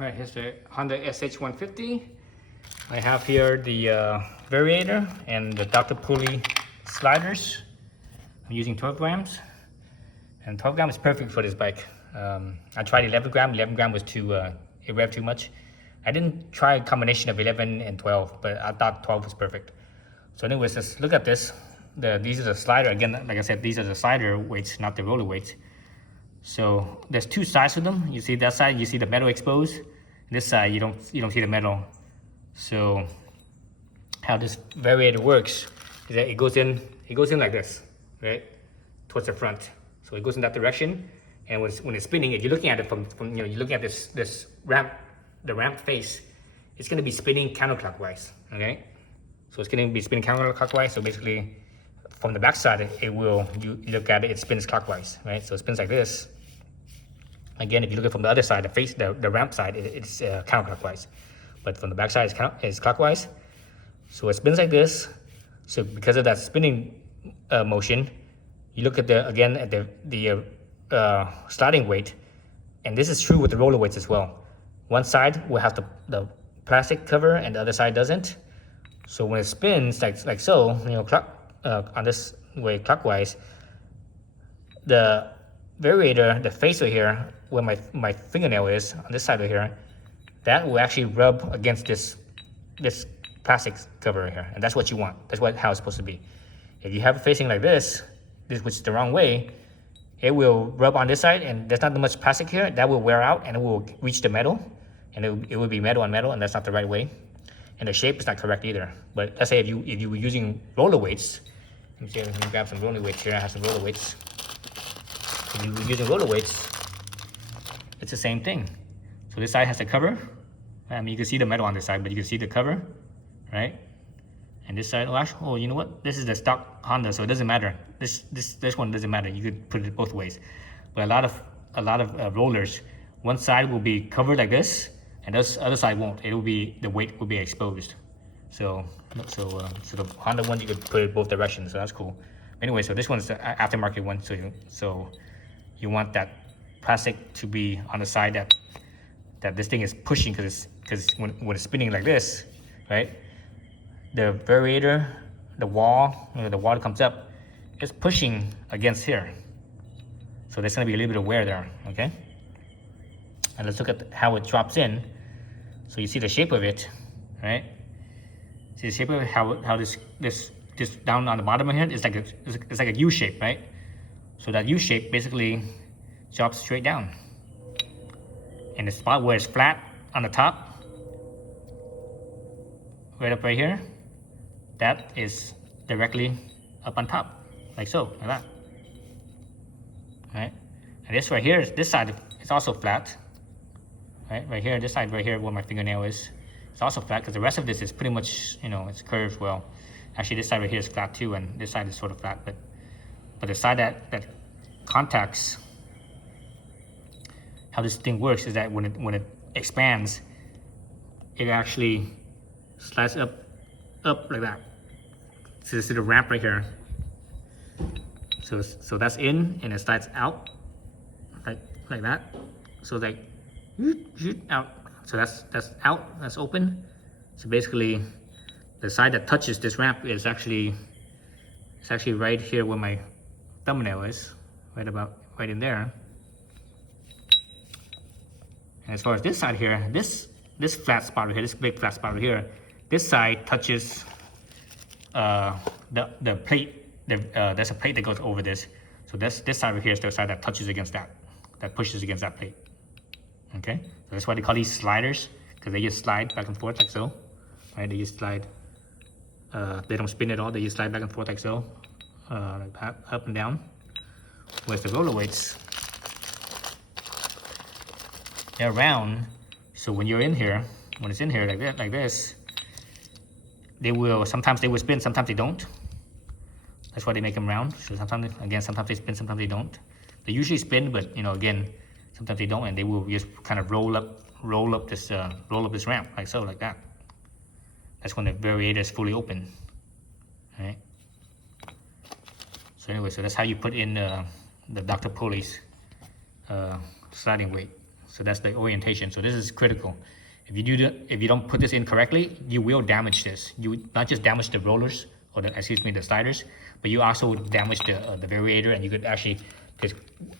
All right, here's the Honda SH150. I have here the variator and the DrPulley sliders. I'm using 12 grams, and 12 grams is perfect for this bike. I tried 11 gram. 11 gram was too, it revved too much. I didn't try a combination of 11 and 12, but I thought 12 was perfect. So anyways, let's look at this. These are the slider. Again, like I said, these are the slider weights, not the roller weights. So there's two sides to them. You see that side, you see the metal exposed. This side, you don't see the metal. So how this variator works is that it goes in like this, right, towards the front. So it goes in that direction, and when it's spinning, if you're looking at it from you're looking at this ramp, the ramp face, it's going to be spinning counterclockwise. Okay, so it's going to be spinning counterclockwise. So basically, from the back side, it will, you look at it, it spins clockwise, right? So it spins like this. Again, if you look at it from the other side, the face, the ramp side, it's counterclockwise. But from the back side, it's clockwise. So it spins like this. So because of that spinning motion, you look at the sliding weight, and this is true with the roller weights as well. One side will have the plastic cover, and the other side doesn't. So when it spins like so, on this way clockwise, the variator, the face right here, where my fingernail is on this side right here, that will actually rub against this plastic cover right here, and that's what you want. That's how it's supposed to be. If you have it facing like this, which is the wrong way, it will rub on this side, and there's not much plastic here. That will wear out, and it will reach the metal, and it will be metal on metal, and that's not the right way. And the shape is not correct either. But let's say if you were using roller weights, let me see, let me grab some roller weights here. I have some roller weights. If you were using roller weights, it's the same thing. So this side has the cover. I mean, you can see the metal on this side, but you can see the cover, right? And this side, you know what? This is the stock Honda, so it doesn't matter. This one doesn't matter. You could put it both ways. But a lot of rollers, one side will be covered like this, and this other side won't. It will be, the weight will be exposed. So the Honda one, you could put it both directions, so that's cool. Anyway, so this one's the aftermarket one. So you want that plastic to be on the side that this thing is pushing, because when it's spinning like this, right? The variator, the wall that comes up, is pushing against here. So there's gonna be a little bit of wear there, okay? And let's look at how it drops in. So you see the shape of it, right? See the shape of it, how this down on the bottom of here, it's like a U shape, right? So that U shape basically drops straight down. And the spot where it's flat on the top, right up right here, that is directly up on top, like so, like that. Right? And this right here, this side is also flat. Right here, this side right here where my fingernail is, it's also flat, because the rest of this is pretty much, it's curved well. Actually, this side right here is flat too, and this side is sort of flat, but the side that contacts, how this thing works is that when it expands, it actually slides up like that. So this is the ramp right here. So that's in, and it slides out like that. So like out. So that's out. That's open. So basically, the side that touches this ramp is actually right here where my thumbnail is, right in there. And as far as this side here, this flat spot right here, this big flat spot right here, this side touches the plate. There's a plate that goes over this. So this side right here is the side that touches against that pushes against that plate. Okay, so that's why they call these sliders, because they just slide back and forth like so. Right, they just slide. They don't spin at all. They just slide back and forth like so, like that, up and down. Whereas the roller weights, they're round. So when you're in here, when it's in here like this, sometimes they will spin, sometimes they don't. That's why they make them round. So sometimes they spin, sometimes they don't. They usually spin, but again, sometimes they don't, and they will just kind of roll up this ramp like so, like that. That's when the variator is fully open, right? So anyway, so that's how you put in the DrPulley's sliding weight. So that's the orientation. So this is critical. If you don't put this in correctly, you will damage this. You not just damage the rollers or the sliders, but you also damage the variator, and you could actually, because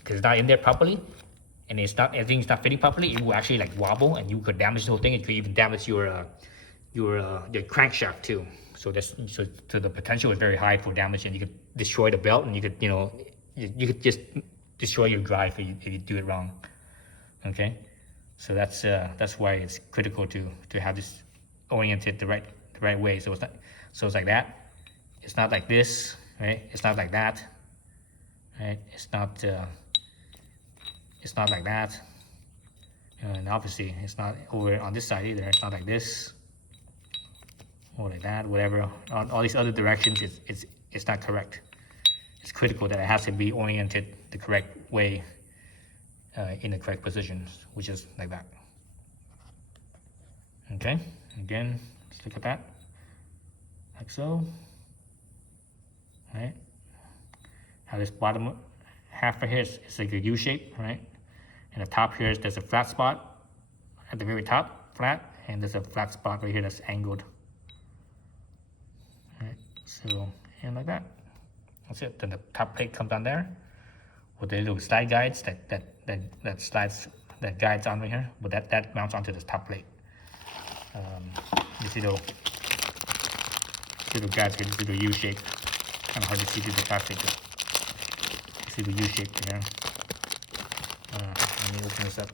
it's not in there properly, and everything's not fitting properly, it will actually like wobble, and you could damage the whole thing. It could even damage your crankshaft too. So the potential is very high for damage, and you could destroy the belt, and you could you could just destroy your drive if you do it wrong. Okay, so that's why it's critical to have this oriented the right way. So it's like that. It's not like this, right? It's not like that, right? It's not like that, and obviously it's not over on this side either. It's not like this or like that. Whatever, all these other directions, it's not correct. It's critical that it has to be oriented the correct way, in the correct position, which is like that. Okay, again, let's look at that, like so. Right, how this bottom half right here is like a U shape, right? And the top here there's a flat spot at the very top, flat, and there's a flat spot right here that's angled. Right, so and like that. That's it. Then the top plate comes on there with the little slide guides that guides on right here, but that mounts onto this top plate. This little guides here, this little U shape. Kind of hard to see through the plastic. You see the U shape there. Let me open this up.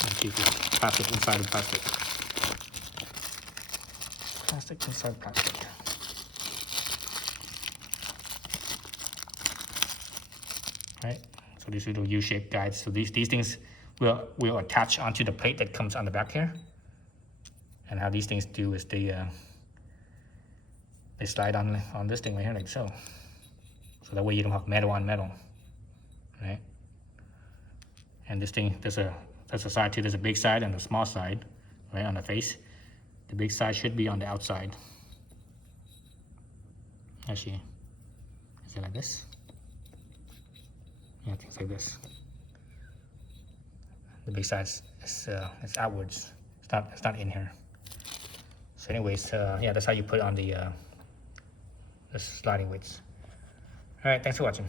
And see this plastic inside the plastic. Plastic inside plastic. Right. So these little U-shaped guides. So these things will attach onto the plate that comes on the back here. And how these things do is they slide on this thing right here like so. So that way you don't have metal on metal, right? And this thing, there's a side too. There's a big side and a small side, right, on the face. The big side should be on the outside. Actually, is it like this? Yeah, things like this. The big side is outwards. It's not in here. So anyways, yeah, that's how you put on the sliding weights. All right, thanks for watching.